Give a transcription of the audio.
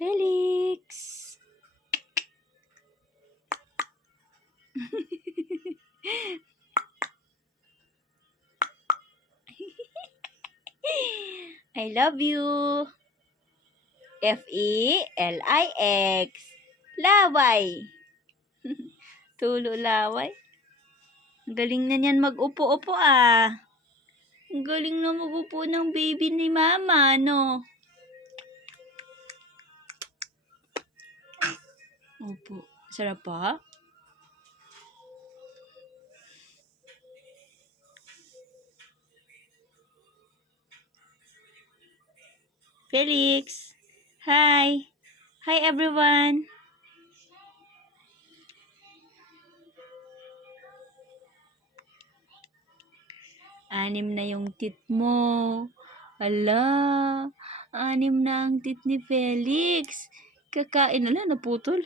Felix! I love you. Felix. Laway. Tulo laway. Galing na niyan mag-upo-upo ah. Ang galing na mag-upo ng baby ni mama, no? Upo. Sarap pa? Felix. Hi. Hi everyone. Anim na yung tit mo. Ala, 6 na ang tit ni Felix. Kakain na lang, naputol.